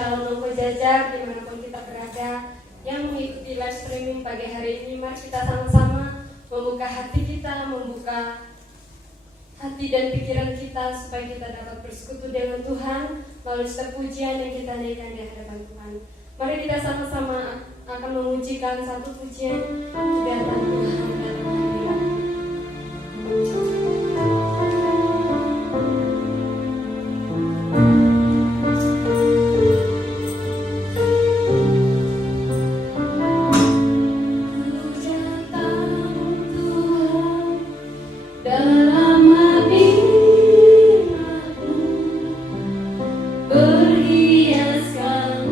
Shalom Nongko Jajar dimanapun kita berada yang mengikuti live streaming pagi hari ini. Mari kita sama-sama membuka hati kita, membuka hati dan pikiran kita supaya kita dapat bersekutu dengan Tuhan melalui setiap pujian yang kita naikkan di hadapan Tuhan. Mari kita sama-sama akan memujikan satu pujian kegiatan Tuhan dalam hadirat. Berhiaskan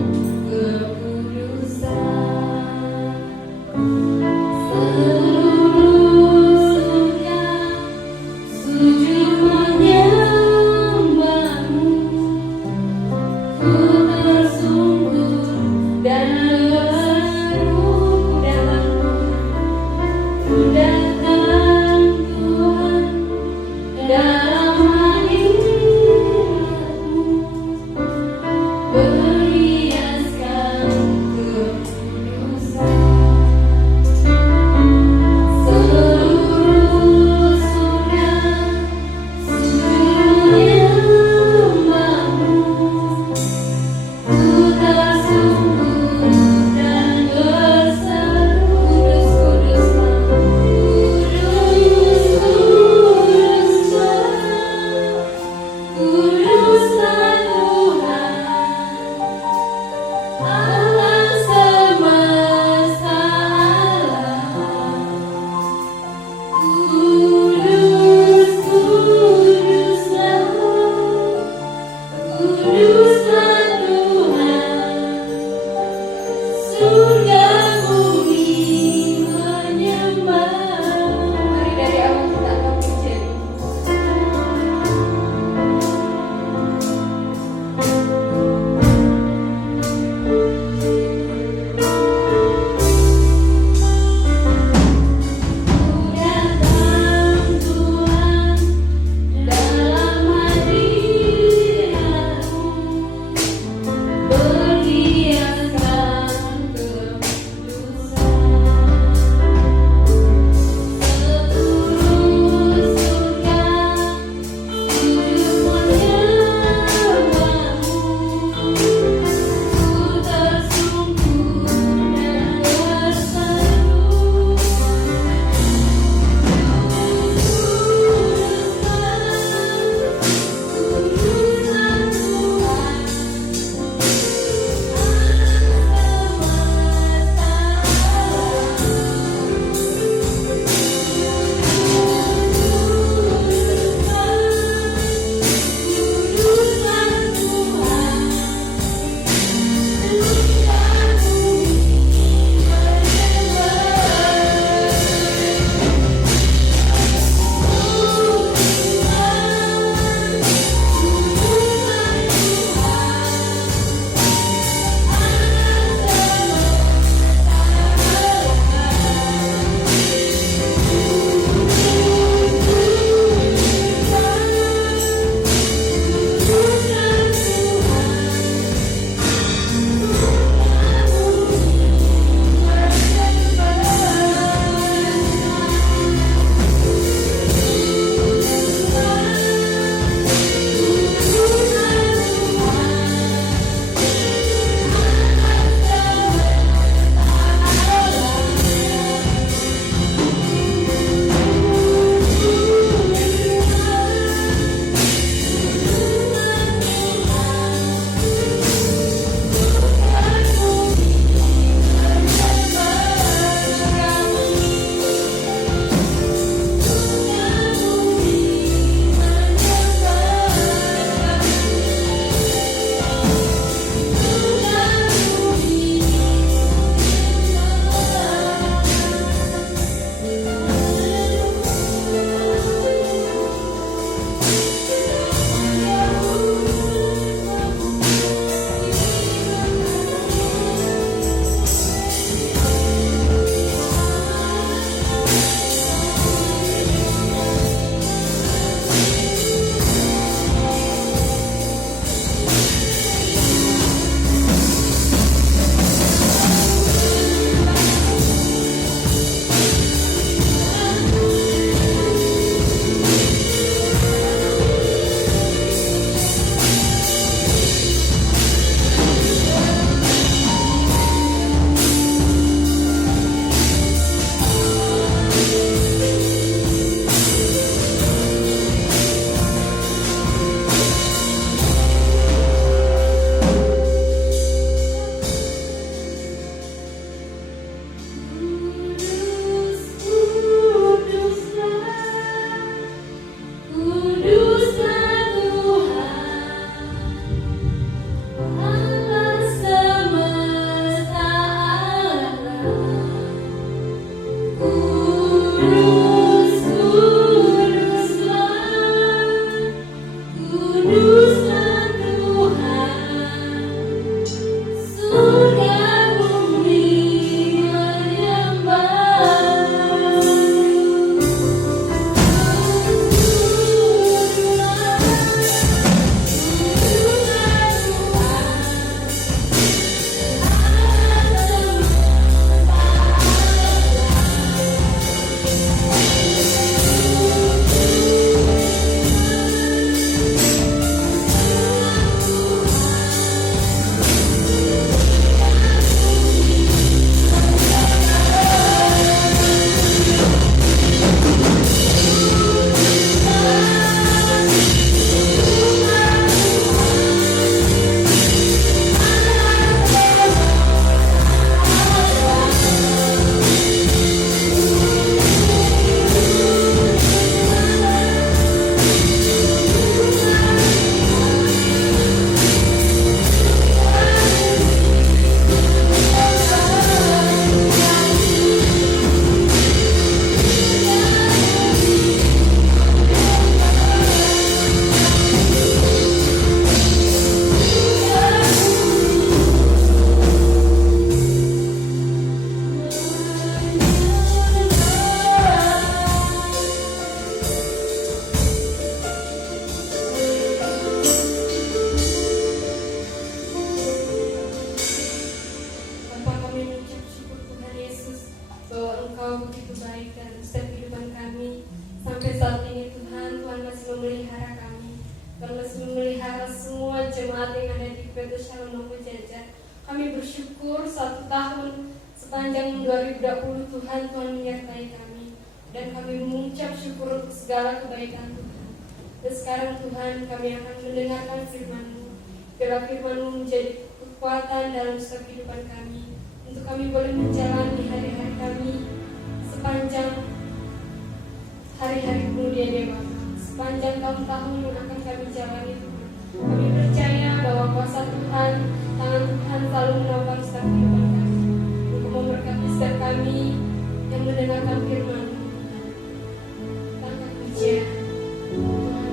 sepanjang 2020 Tuhan menyertai kami, dan kami mengucap syukur untuk segala kebaikan Tuhan. Dan sekarang Tuhan, kami akan mendengarkan firman-Mu. Biarlah firman-Mu menjadi kekuatan dalam setiap kehidupan kami, untuk kami boleh menjalani hari-hari kami sepanjang hari-hari kemudian ya Bapa. Sepanjang tahun-tahun yang akan kami jalani Tuhan, kami percaya bahwa kuasa Tuhan, tangan Tuhan selalu menopang setiap kehidupan kami, untuk memberkati setiap kami yang mendengarkan firman-Mu Tuhan. Tangkap pujian Tuhan.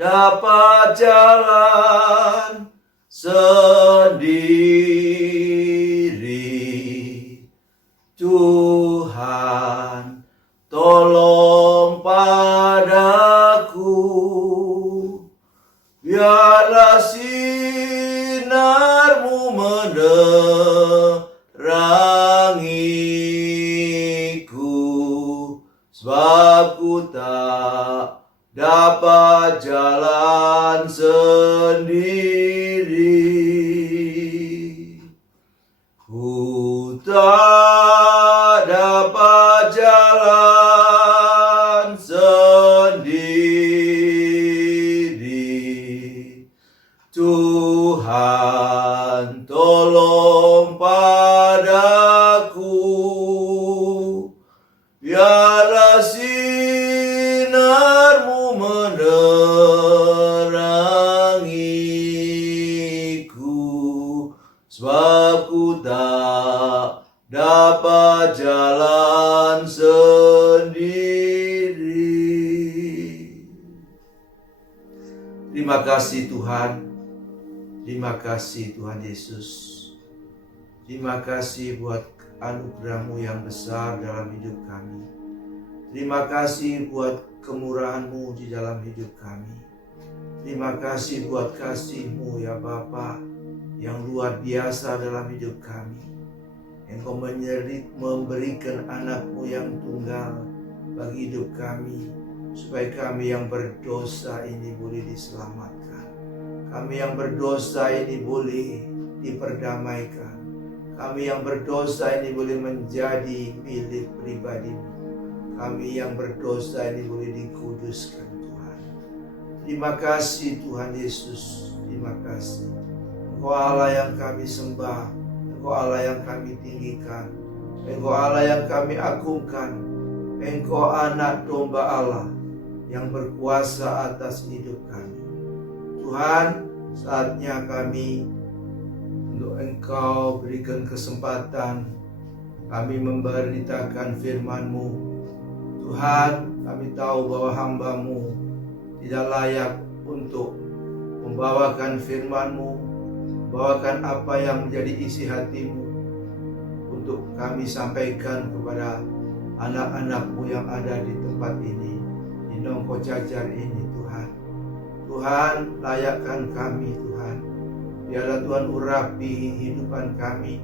dapat jalan sendiri. Tuhan, tolong padaku, biarlah sinar-Mu menerangiku, sebab ku tak dapat jalan sendiri. Ku tak dapat jalan Biarlah sinarmu menerangiku, sebab ku tak dapat jalan sendiri. Terima kasih Tuhan. Terima kasih Tuhan Yesus. Terima kasih buat anugerah-Mu yang besar dalam hidup kami. Terima kasih buat kemurahan-Mu di dalam hidup kami. Terima kasih buat kasih-Mu ya Bapa yang luar biasa dalam hidup kami. Engkau memberikan anak-Mu yang tunggal bagi hidup kami, supaya kami yang berdosa ini boleh diselamatkan. Kami yang berdosa ini boleh diperdamaikan. Kami yang berdosa ini boleh menjadi milik pribadi-Mu. Kami yang berdosa ini boleh dikuduskan Tuhan. Terima kasih Tuhan Yesus. Terima kasih. Engkau Allah yang kami sembah. Engkau Allah yang kami tinggikan. Engkau Allah yang kami agungkan. Engkau anak domba Allah yang berkuasa atas hidup kami. Tuhan, saatnya kami untuk Engkau berikan kesempatan kami memberitakan firman-Mu. Tuhan, kami tahu bahwa hamba-Mu tidak layak untuk membawakan firman-Mu, membawakan apa yang menjadi isi hati-Mu untuk kami sampaikan kepada anak-anak-Mu yang ada di tempat ini, di Nongko Jajar ini Tuhan. Tuhan, layakkan kami Tuhan. Biarlah Tuhan urapi kehidupan kami.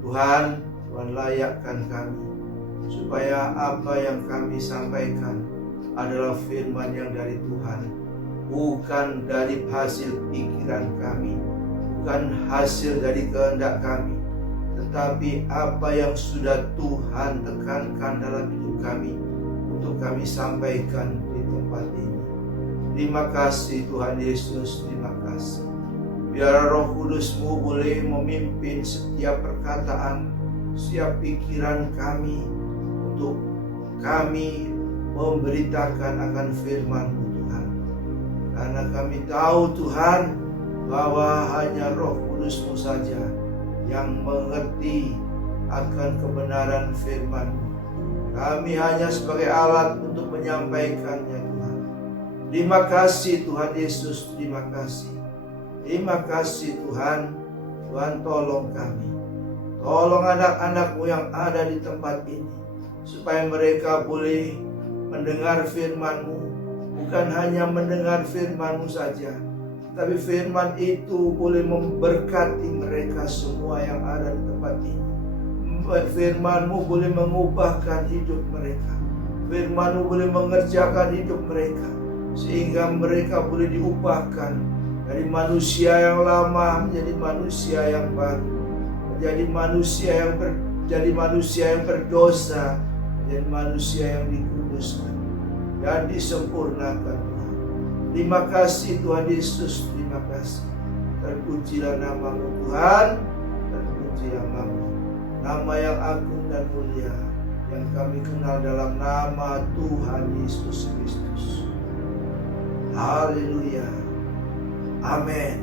Tuhan layakkan kami, supaya apa yang kami sampaikan adalah firman yang dari Tuhan, bukan dari hasil pikiran kami, bukan hasil dari kehendak kami, tetapi apa yang sudah Tuhan tekankan dalam hidup kami untuk kami sampaikan di tempat ini. Terima kasih Tuhan Yesus, terima kasih. Biar Roh Kudus-Mu boleh memimpin setiap perkataan, setiap pikiran kami, untuk kami memberitakan akan firman-Mu Tuhan. Karena kami tahu Tuhan bahwa hanya Roh Kudus-Mu saja yang mengerti akan kebenaran firman-Mu. Kami hanya sebagai alat untuk menyampaikannya Tuhan. Terima kasih Tuhan Yesus, terima kasih. Terima kasih Tuhan. Tuhan tolong kami. Tolong anak-anak-Mu yang ada di tempat ini, supaya mereka boleh mendengar firman-Mu. Bukan hanya mendengar firman-Mu saja, tapi firman itu boleh memberkati mereka semua yang ada di tempat ini. Firman-Mu boleh mengubahkan hidup mereka. Firman-Mu boleh mengerjakan hidup mereka, sehingga mereka boleh diubahkan dari manusia yang lama menjadi manusia yang baru, menjadi manusia yang berdosa, menjadi manusia yang dikuduskan dan disempurnakan Tuhan. Terima kasih Tuhan Yesus, terima kasih. Terpujilah nama-Mu Tuhan, terpujilah nama-Mu, nama yang agung dan mulia, yang kami kenal dalam nama Tuhan Yesus Kristus. Haleluya. Amin.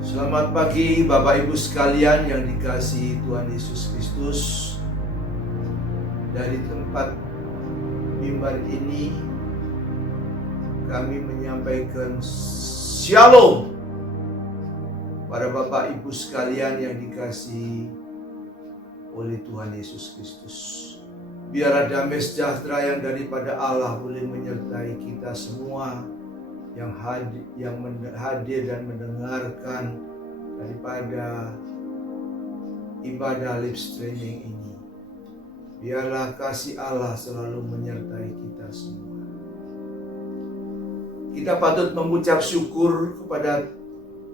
Selamat pagi Bapak Ibu sekalian yang dikasihi Tuhan Yesus Kristus. Dari tempat mimbar ini kami menyampaikan Shalom para Bapak Ibu sekalian yang dikasihi oleh Tuhan Yesus Kristus. Biarlah damai sejahtera yang daripada Allah boleh menyertai kita semua yang hadir dan mendengarkan daripada ibadah live streaming ini. Biarlah kasih Allah selalu menyertai kita semua. Kita patut mengucap syukur kepada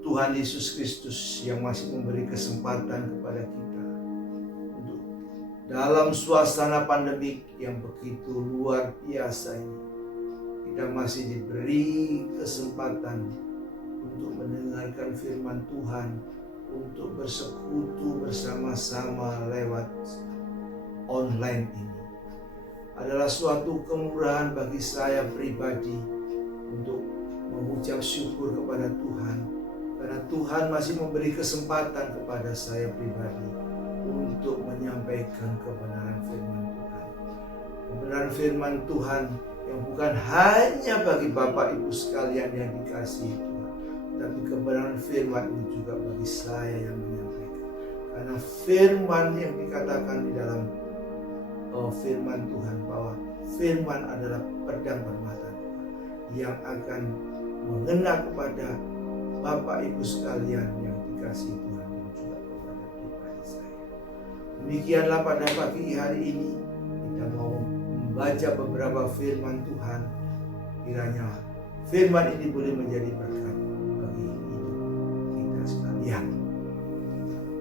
Tuhan Yesus Kristus yang masih memberi kesempatan kepada kita dalam suasana pandemik yang begitu luar biasa ini. Kita masih diberi kesempatan untuk mendengarkan firman Tuhan, untuk bersekutu bersama-sama lewat online ini adalah suatu kemurahan bagi saya pribadi untuk mengucap syukur kepada Tuhan, karena Tuhan masih memberi kesempatan kepada saya pribadi untuk menyampaikan kebenaran firman Tuhan. Kebenaran firman Tuhan yang bukan hanya bagi Bapak Ibu sekalian yang dikasihi Tuhan, tapi kebenaran firman ini juga bagi saya yang menyampaikan. Karena firman yang dikatakan di dalam firman Tuhan, bahwa firman adalah pedang bermata dua yang akan mengena kepada Bapak Ibu sekalian yang dikasihi Tuhan dan juga kepada pribadi saya. Demikianlah pada pagi hari ini kita mau membaca beberapa firman Tuhan. Kiranya firman ini boleh menjadi berkat bagi hidup kita sekalian.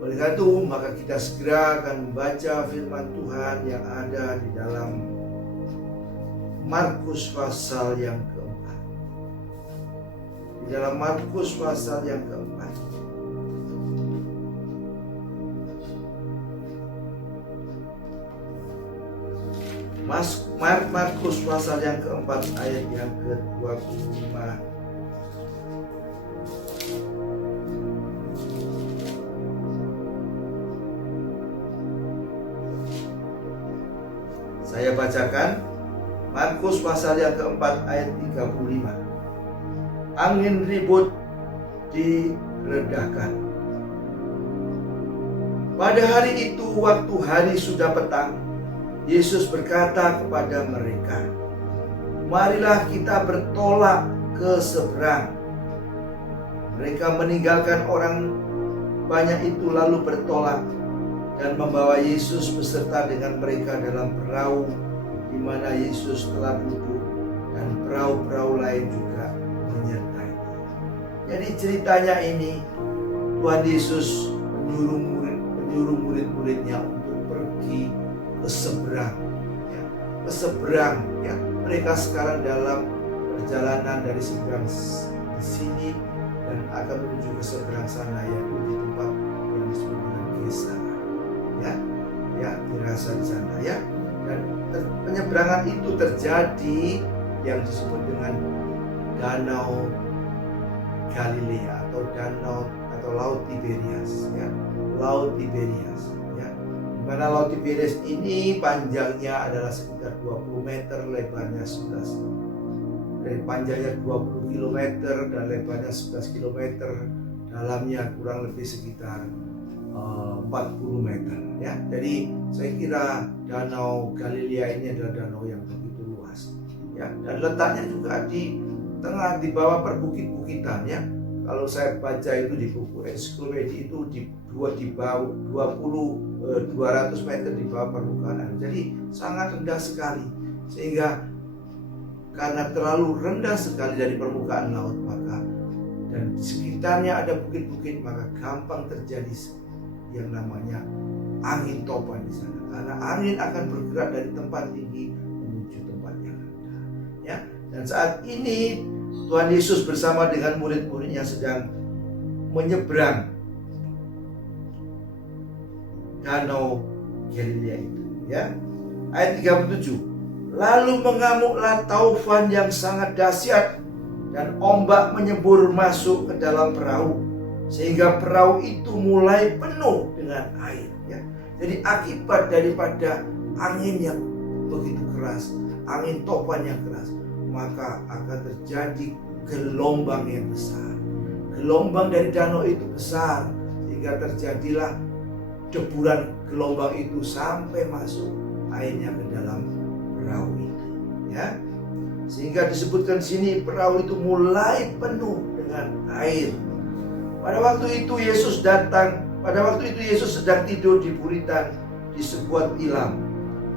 Oleh karena itu, maka kita segera akan membaca firman Tuhan yang ada di dalam Markus pasal yang keempat. Di dalam Markus pasal yang keempat. Markus pasal yang keempat ayat yang ke-25. Saya bacakan Markus pasal yang keempat ayat 35. Angin ribut diredahkan. Pada hari itu, waktu hari sudah petang, Yesus berkata kepada mereka, "Marilah kita bertolak ke seberang." Mereka meninggalkan orang banyak itu lalu bertolak dan membawa Yesus beserta dengan mereka dalam perahu di mana Yesus telah duduk, dan perahu-perahu lain juga menyertai. Jadi ceritanya ini, Tuhan Yesus menyuruh murid-muridnya untuk pergi ke seberang, ya, ke seberang, ya. Mereka sekarang dalam perjalanan dari seberang di sini dan akan menuju ke seberang sana, yaitu di tempat yang disebut dengan Gesara, ya, dirasa di sana, ya. Dan penyeberangan itu terjadi yang disebut dengan Danau Galilea atau Laut Tiberias, ya, Laut Tiberias, ya. Mana Laut Tiberias ini panjangnya adalah sekitar 20 meter, lebarnya 11. Dari panjangnya 20 km dan lebarnya 11 km, dalamnya kurang lebih sekitar 40 meter, ya. Jadi saya kira Danau Galilea ini adalah danau yang begitu luas, ya. Dan letaknya juga di tengah, di bawah perbukit-bukitan, ya. Kalau saya baca itu di buku ensiklopedia itu di bawah 200 meter di bawah permukaan. Jadi sangat rendah sekali, sehingga karena terlalu rendah sekali dari permukaan laut, maka dan di sekitarnya ada bukit-bukit, maka gampang terjadi yang namanya angin topan di sana. Karena angin akan bergerak dari tempat tinggi menuju tempat yang rendah, ya. Dan saat ini Tuhan Yesus bersama dengan murid-muridnya sedang menyeberang Danau Galilea itu, ya. Ayat 37. Lalu mengamuklah taufan yang sangat dahsyat dan ombak menyembur masuk ke dalam perahu, sehingga perahu itu mulai penuh dengan air, ya. Jadi akibat daripada angin yang begitu keras, angin topan yang keras, maka akan terjadi gelombang yang besar. Gelombang dari danau itu besar, sehingga terjadilah deburan gelombang itu sampai masuk airnya ke dalam perahu itu, ya. Sehingga disebutkan di sini perahu itu mulai penuh dengan air. Pada waktu itu Yesus sedang tidur di buritan di sebuah tilam.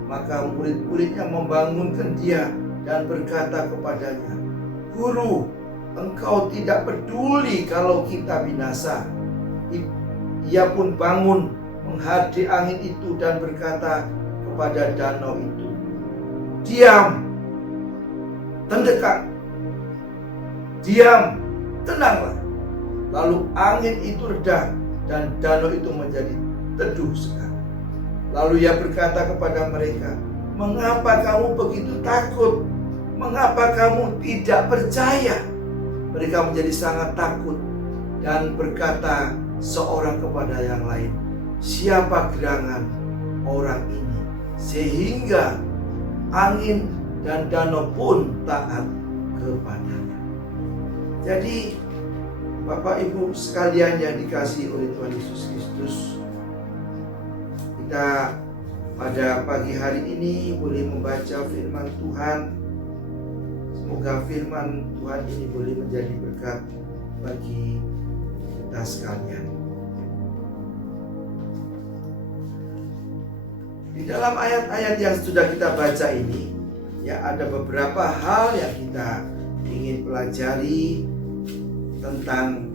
Maka murid-muridnya membangunkan dia dan berkata kepadanya, "Guru, engkau tidak peduli kalau kita binasa." Ia pun bangun menghadiri angin itu dan berkata kepada danau itu, "Diam, tendekak, diam, tenanglah." Lalu angin itu reda dan danau itu menjadi teduh sekali. Lalu ia berkata kepada mereka, "Mengapa kamu begitu takut? Mengapa kamu tidak percaya?" Mereka menjadi sangat takut dan berkata seorang kepada yang lain, "Siapa gerangan orang ini sehingga angin dan danau pun taat kepadanya?" Jadi Bapak Ibu sekalian yang dikasihi oleh Tuhan Yesus Kristus, kita pada pagi hari ini boleh membaca firman Tuhan. Semoga firman Tuhan ini boleh menjadi berkat bagi kita sekalian. Di dalam ayat-ayat yang sudah kita baca ini, ya, ada beberapa hal yang kita ingin pelajari tentang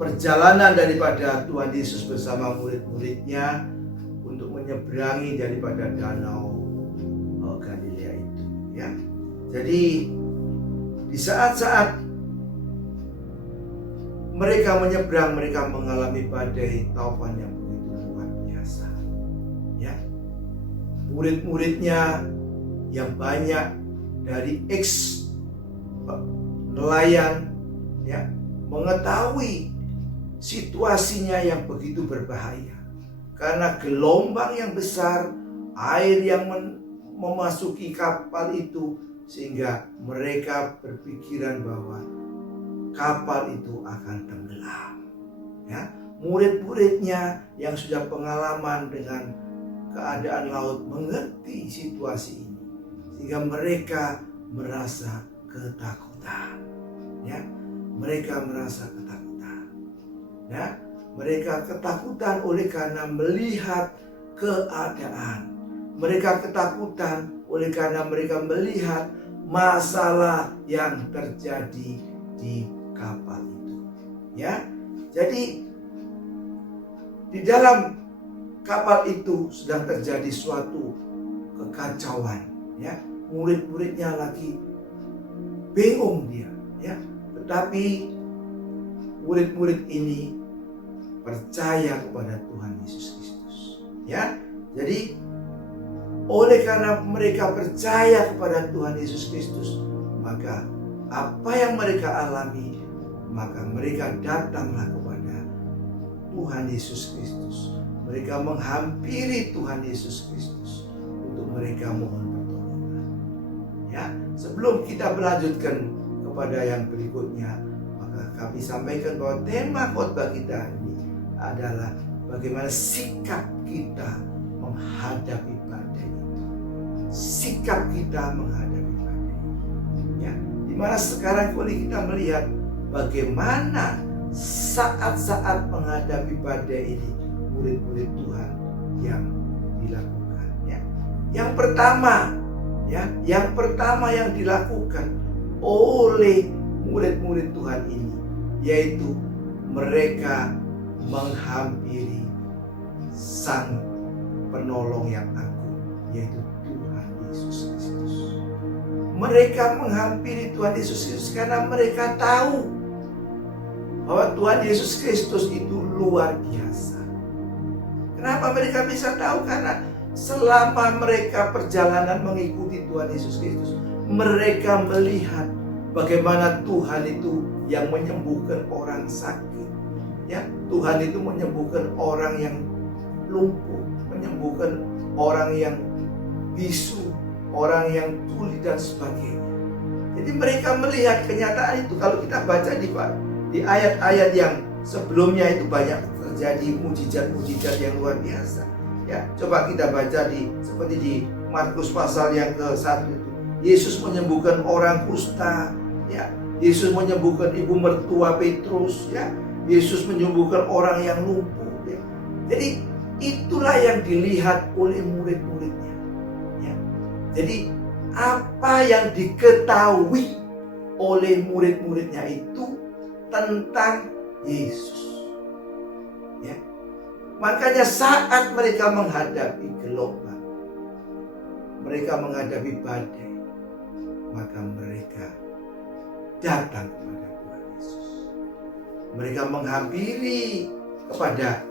perjalanan daripada Tuhan Yesus bersama murid-muridnya untuk menyeberangi daripada danau Galilea itu, ya. Jadi di saat-saat mereka menyeberang, mereka mengalami badai taufan yang begitu luar biasa, ya. Murid-muridnya yang banyak dari nelayan, ya, mengetahui situasinya yang begitu berbahaya karena gelombang yang besar, air yang memasuki kapal itu, sehingga mereka berpikiran bahwa kapal itu akan tenggelam, ya. Murid-muridnya yang sudah pengalaman dengan keadaan laut mengerti situasi ini, sehingga mereka merasa ketakutan, ya. Mereka merasa ketakutan, ya. Mereka ketakutan oleh karena melihat keadaan. Mereka ketakutan oleh karena mereka melihat masalah yang terjadi di kapal itu, ya. Jadi di dalam kapal itu sedang terjadi suatu kekacauan, ya. Murid-muridnya lagi bingung dia, ya. Tetapi murid-murid ini percaya kepada Tuhan Yesus Kristus, ya. Jadi oleh karena mereka percaya kepada Tuhan Yesus Kristus, maka apa yang mereka alami, maka mereka datanglah kepada Tuhan Yesus Kristus. Mereka menghampiri Tuhan Yesus Kristus untuk mereka mohon pertolongan, ya. Sebelum kita melanjutkan kepada yang berikutnya, maka kami sampaikan bahwa tema khotbah kita ini adalah bagaimana sikap kita menghadapi badai itu. Sikap kita menghadapi badai itu, ya. Dimana sekarang boleh kita melihat bagaimana saat-saat menghadapi badai ini murid-murid Tuhan yang dilakukan, ya. Yang pertama yang dilakukan oleh murid-murid Tuhan ini, yaitu mereka menghampiri Sang Penolong yang agung, yaitu Tuhan Yesus Kristus. Mereka menghampiri Tuhan Yesus Kristus karena mereka tahu bahwa Tuhan Yesus Kristus itu luar biasa. Kenapa mereka bisa tahu? Karena selama mereka perjalanan mengikuti Tuhan Yesus Kristus, mereka melihat bagaimana Tuhan itu yang menyembuhkan orang sakit, ya. Tuhan itu menyembuhkan orang yang lumpuh, menyembuhkan orang yang bisu, orang yang tuli dan sebagainya. Jadi mereka melihat kenyataan itu. Kalau kita baca di ayat-ayat yang sebelumnya itu banyak terjadi mujizat-mujizat yang luar biasa, ya. Coba kita baca seperti di Markus pasal yang ke-1 itu. Yesus menyembuhkan orang kusta, ya. Yesus menyembuhkan ibu mertua Petrus, ya. Yesus menyembuhkan orang yang lumpuh, ya. Jadi itulah yang dilihat oleh murid-muridnya, ya. Jadi apa yang diketahui oleh murid-muridnya itu tentang Yesus, ya. Makanya saat mereka menghadapi gelombang, mereka menghadapi badai, maka mereka datang kepada Tuhan Yesus. Mereka menghampiri kepada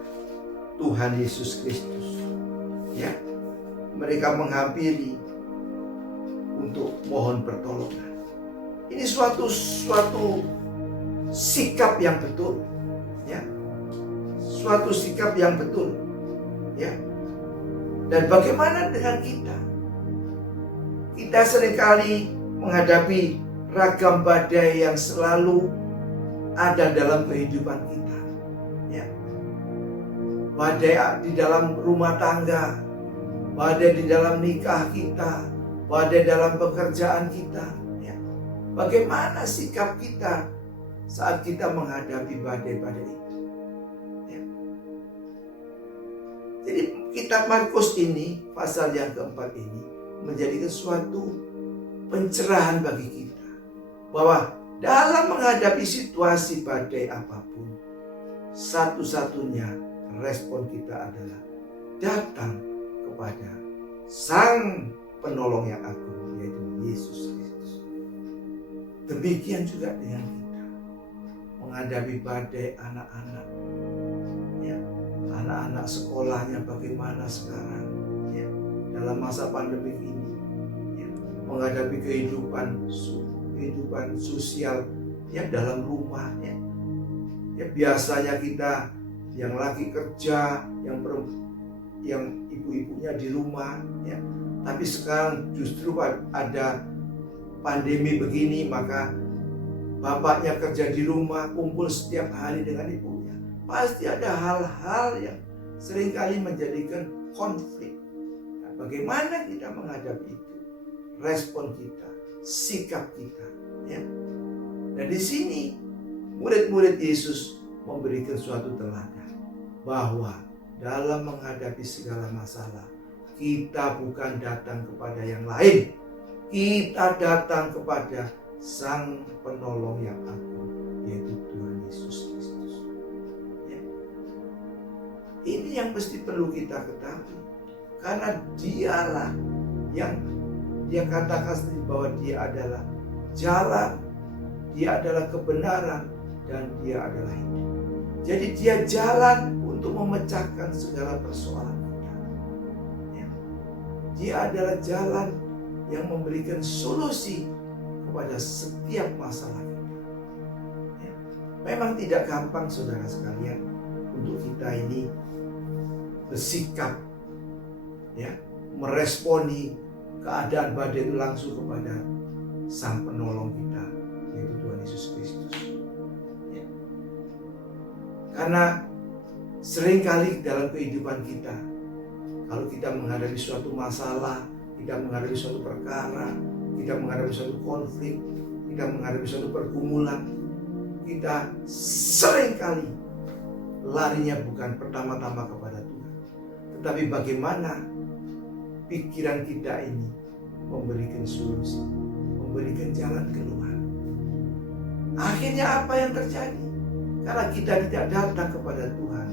Tuhan Yesus Kristus. Ya, mereka menghampiri untuk mohon pertolongan. Ini suatu sikap yang betul, ya, suatu sikap yang betul, ya. Dan bagaimana dengan kita? Kita seringkali menghadapi ragam badai yang selalu ada dalam kehidupan kita, ya. Badai di dalam rumah tangga, badai di dalam nikah kita, badai dalam pekerjaan kita, ya. Bagaimana sikap kita saat kita menghadapi badai-badai itu, ya. Jadi kitab Markus ini, pasal yang keempat ini, menjadikan suatu pencerahan bagi kita bahwa dalam menghadapi situasi badai apapun, satu-satunya respon kita adalah datang kepada Sang Penolong yang agung, yaitu Yesus Kristus. Demikian juga dengan kita menghadapi badai anak-anak, ya, anak-anak sekolahnya bagaimana sekarang, ya, dalam masa pandemi ini, ya, menghadapi kehidupan sosial, ya, dalam rumah, ya. Ya, biasanya kita yang lagi kerja, yang ibu-ibunya di rumah, ya. Tapi sekarang justru ada pandemi begini, maka bapaknya kerja di rumah, kumpul setiap hari dengan ibunya. Pasti ada hal-hal yang seringkali menjadikan konflik. Nah, bagaimana kita menghadapi itu? Respon kita, sikap kita, ya. Dan di sini murid-murid Yesus memberikan suatu teladan bahwa dalam menghadapi segala masalah, kita bukan datang kepada yang lain, kita datang kepada Sang Penolong yang agung, yaitu Tuhan Yesus Kristus, ya. Ini yang mesti perlu kita ketahui, karena Dialah yang Dia katakan sendiri bahwa Dia adalah jalan, Dia adalah kebenaran, dan Dia adalah hidup. Jadi Dia jalan untuk memecahkan segala persoalan kita, ya. Dia adalah jalan yang memberikan solusi kepada setiap masalah kita, ya. Memang tidak gampang, saudara sekalian, untuk kita ini bersikap, ya, meresponi keadaan badai itu langsung kepada Sang Penolong kita, yaitu Tuhan Yesus Kristus, ya. Karena seringkali dalam kehidupan kita, kalau kita menghadapi suatu masalah, kita menghadapi suatu perkara, kita menghadapi suatu konflik, kita menghadapi suatu pergumulan, kita seringkali larinya bukan pertama-tama kepada Tuhan, tetapi bagaimana pikiran kita ini memberikan solusi, memberikan jalan keluar. Akhirnya apa yang terjadi? Karena kita tidak datang kepada Tuhan,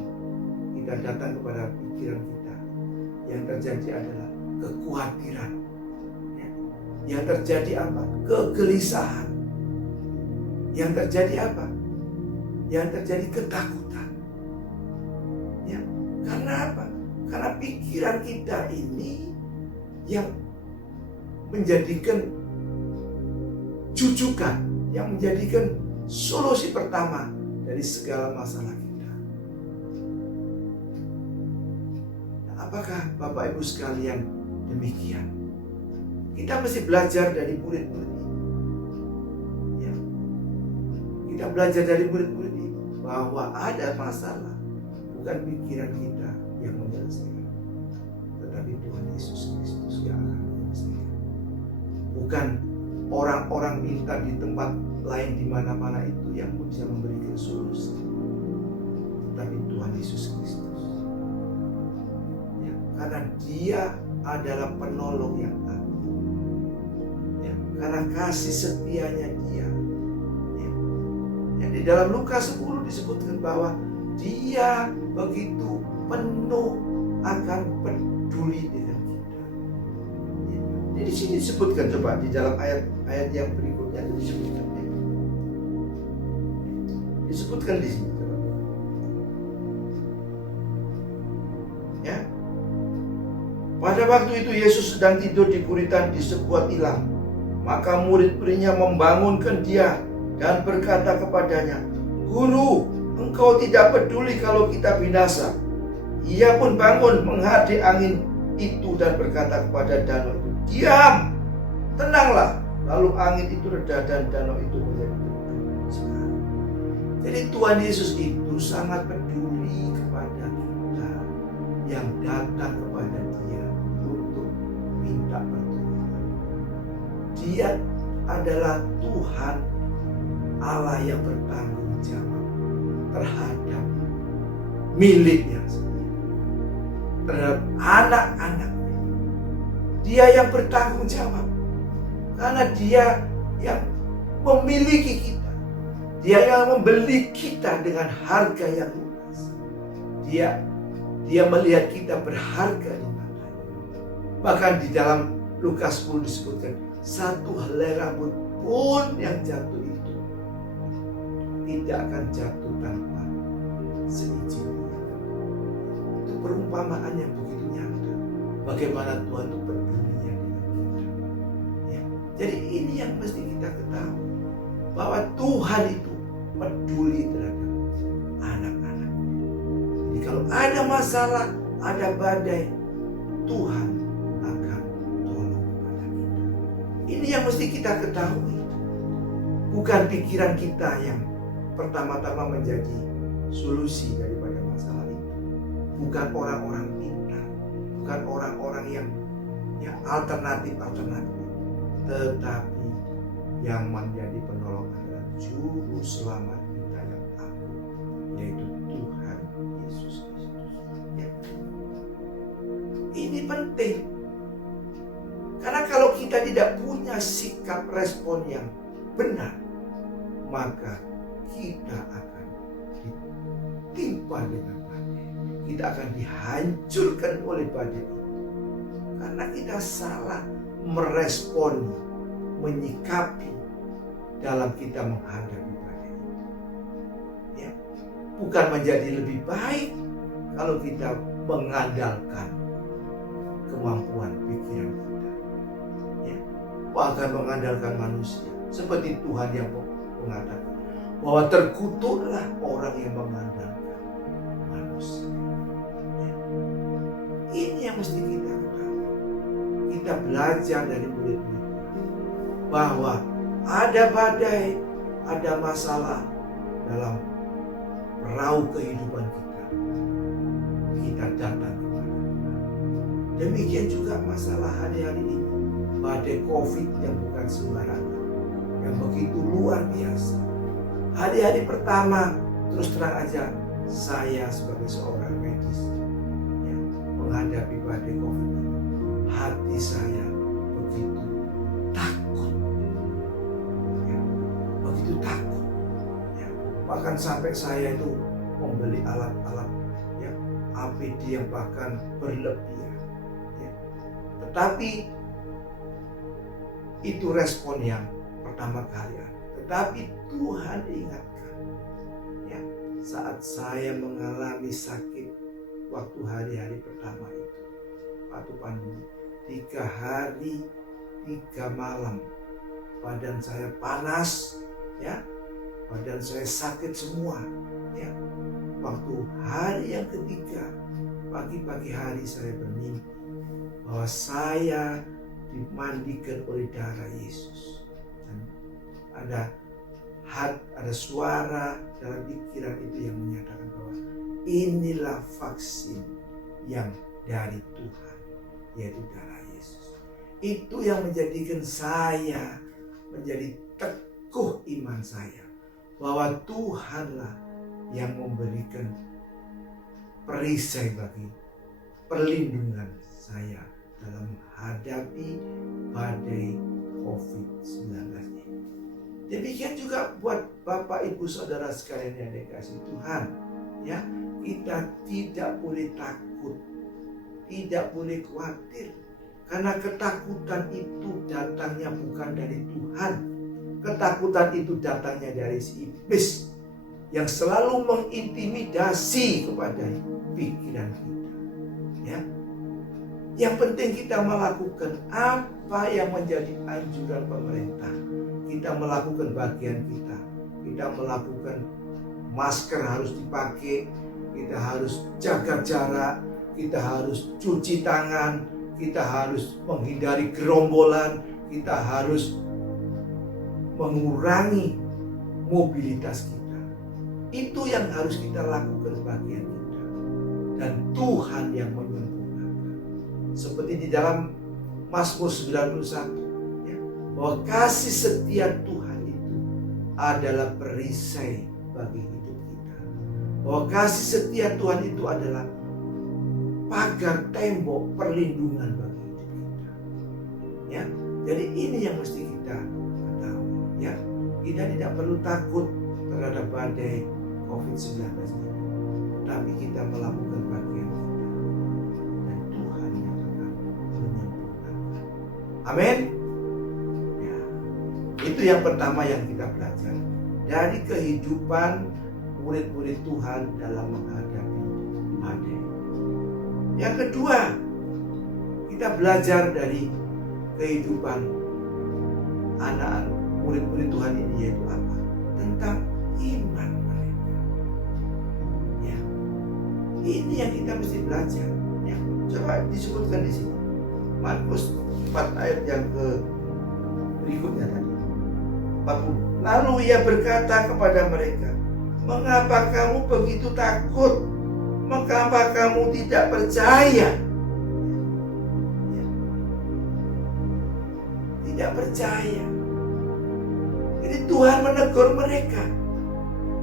kita datang kepada pikiran kita. Yang terjadi adalah kekhawatiran, ya. Yang terjadi apa? Kegelisahan. Yang terjadi apa? Yang terjadi ketakutan, ya. Karena apa? Karena pikiran kita ini yang menjadikan jujukan, yang menjadikan solusi pertama dari segala masalah kita. Nah, apakah Bapak Ibu sekalian demikian? Kita mesti belajar dari murid-murid ini, ya. Kita belajar dari murid-murid ini bahwa ada masalah, bukan pikiran kita yang menyelesaikan, tetapi Tuhan Yesus Kristus yang akan menyelesaikan. Bukan orang-orang minta di tempat lain di mana-mana itu yang bisa memberikan solusi, tetapi Tuhan Yesus Kristus, ya. Karena Dia adalah penolong yang agung, ya. Karena kasih setianya Dia, ya. Yang di dalam Lukas 10 disebutkan bahwa Dia begitu penuh akan peduli dengan kita, ya. Jadi di sini disebutkan, coba di dalam ayat yang berikutnya itu disebutkan, ya. Disebutkan di sini. Ya. Pada waktu itu Yesus sedang tidur di buritan di sebuah tilam. Maka murid-muridnya membangunkan dia dan berkata kepadanya, "Guru, engkau tidak peduli kalau kita binasa." Ia pun bangun menghadap angin itu dan berkata kepada danau itu, "Diam, tenanglah." Lalu angin itu reda dan danau itu menjadi tenang. Jadi Tuhan Yesus itu sangat peduli kepada kita yang datang kepada Dia untuk minta pertolongan. Dia adalah Tuhan Allah yang bertanggung jawab terhadap miliknya sendiri, terhadap anak-anaknya. Dia yang bertanggung jawab karena Dia yang memiliki kita. Dia yang membeli kita dengan harga yang lunas. Dia melihat kita berharga di matanya. Bahkan di dalam Lukas 10 disebutkan, satu helai rambut pun yang jatuh itu tidak akan jatuh tanpa seizinnya. Itu perumpamaan yang begitu nyata. Bagaimana Tuhan itu pedulinya dengan kita. Ya. Jadi ini yang mesti kita ketahui. Bahwa Tuhan itu peduli terhadap anak-anaknya. Jadi kalau ada masalah, ada badai, Tuhan akan tolong kepada kita. Ini yang mesti kita ketahui. Bukan pikiran kita yang pertama-tama menjadi solusi daripada masalah itu. Bukan orang-orang pintar, bukan orang-orang yang alternatif, tetapi yang menjadi penolong adalah juru selamat kita yang agung, yaitu Tuhan Yesus Kristus. Ya. Ini penting. Karena kalau kita tidak punya sikap respon yang benar, maka kita akan ditimpa dengan badai. Kita akan dihancurkan oleh badai itu. Karena kita salah meresponi, menyikapi dalam kita menghadapi badai. Ya. Bukan menjadi lebih baik kalau kita mengandalkan kemampuan pikiran kita. Ya. Bahkan mengandalkan manusia. Seperti Tuhan yang mengatakan bahwa terkutuklah orang yang mengandalkan manusia. Ya. Ini yang mesti kita ketahui. Kita belajar dari murid-murid bahwa ada badai, ada masalah dalam perahu kehidupan kita. Kita datang kepada Tuhan. Demikian juga masalah hari-hari ini. Badai COVID yang bukan sembarangan, yang begitu luar biasa. Hari-hari pertama, terus terang aja, saya sebagai seorang medis ya, menghadapi badai COVID ini, hati saya begitu takut. Begitu takut ya. Bahkan sampai saya itu membeli alat-alat ya, APD yang bahkan berlebihan ya. Tetapi itu respon yang pertama kali ada. Tetapi Tuhan ingatkan ya, saat saya mengalami sakit waktu hari-hari pertama itu, waktu pandemi, 3 hari 3 malam badan saya panas ya, badan saya sakit semua ya. Waktu hari yang ketiga, pagi-pagi hari saya bermimpi bahwa saya dimandikan oleh darah Yesus. Dan ada suara dalam pikiran itu yang menyatakan bahwa inilah vaksin yang dari Tuhan, yaitu darah Yesus. Itu yang menjadikan saya menjadi teguh iman saya bahwa Tuhanlah yang memberikan perisai bagi perlindungan saya dalam menghadapi badai COVID-19 ini. Demikian juga buat Bapak Ibu Saudara sekalian yang dikasihi Tuhan ya, kita tidak boleh takut, tidak boleh khawatir, karena ketakutan itu datangnya bukan dari Tuhan. Ketakutan itu datangnya dari si iblis. yang selalu mengintimidasi kepada pikiran kita. Ya. Yang penting kita melakukan apa yang menjadi anjuran pemerintah. Kita melakukan bagian kita. Kita melakukan masker harus dipakai, kita harus jaga jarak, kita harus cuci tangan, kita harus menghindari gerombolan, kita harus mengurangi mobilitas kita. Itu yang harus kita lakukan bagian kita. Dan Tuhan yang menyempurnakan. Seperti di dalam Mazmur 91, ya, bahwa kasih setia Tuhan itu adalah perisai bagi hidup kita. Bahwa kasih setia Tuhan itu adalah pagar tembok perlindungan bagi hidup kita. Ya, jadi ini yang mesti kita ketahui. Ya, kita tidak perlu takut terhadap badai COVID-19 ini, tapi kita melakukan bagian kita dan Tuhan yang akan menyempurnakan. Amin. Ya, itu yang pertama yang kita belajar dari kehidupan murid-murid Tuhan dalam menghadapi badai. Yang kedua, kita belajar dari kehidupan anak-anak murid-murid Tuhan ini, yaitu apa? Tentang iman mereka. Ya, ini yang kita mesti belajar. Ya, coba disebutkan di sini. Markus 4 ayat yang ke berikutnya tadi. 40. Lalu ia berkata kepada mereka, mengapa kamu begitu takut? Mengapa kamu tidak percaya? Ya. Tidak percaya. Jadi Tuhan menegur mereka.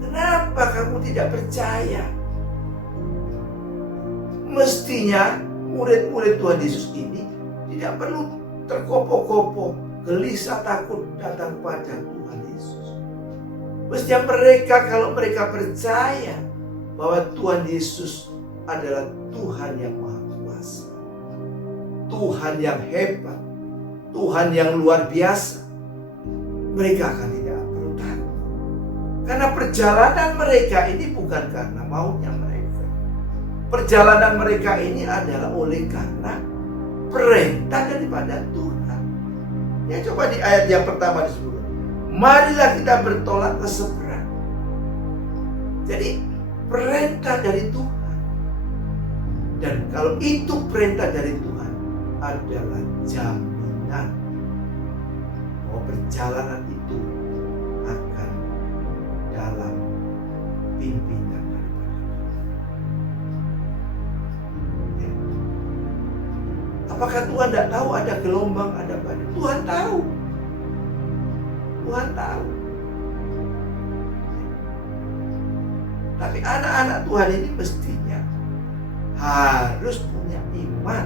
Kenapa kamu tidak percaya? Mestinya murid-murid Tuhan Yesus ini tidak perlu terkopo-kopo, gelisah takut datang pada Tuhan Yesus. Mestinya mereka, kalau mereka percaya bahwa Tuhan Yesus adalah Tuhan yang Maha Kuasa, Tuhan yang hebat, Tuhan yang luar biasa, mereka akan tidak perlu takut. Karena perjalanan mereka ini bukan karena maunya mereka. Perjalanan mereka ini adalah oleh karena perintah daripada Tuhan. Ya, coba di ayat yang pertama disebut, marilah kita bertolak ke seberang. Jadi perintah dari Tuhan. Dan kalau itu perintah dari Tuhan, adalah jaminan bahwa perjalanan itu akan dalam pimpinan daripada Tuhan. Ya. Apakah Tuhan tidak tahu ada gelombang, ada badai? Tuhan tahu. Tuhan tahu. Tapi anak-anak Tuhan ini mestinya harus punya iman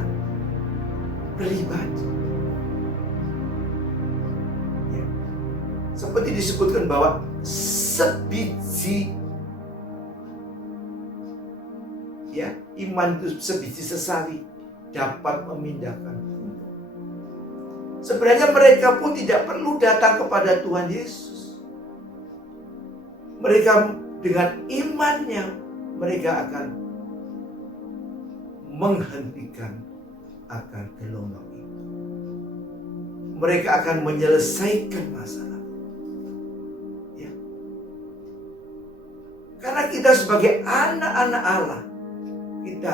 pribadi. Ya. Seperti disebutkan bahwa sebiji, ya, iman itu sebiji sesawi dapat memindahkan gunung. Sebenarnya mereka pun tidak perlu datang kepada Tuhan Yesus. Mereka dengan imannya, mereka akan menghentikan akan gelombang itu. Mereka akan menyelesaikan masalah. Ya. Karena kita sebagai anak-anak Allah, kita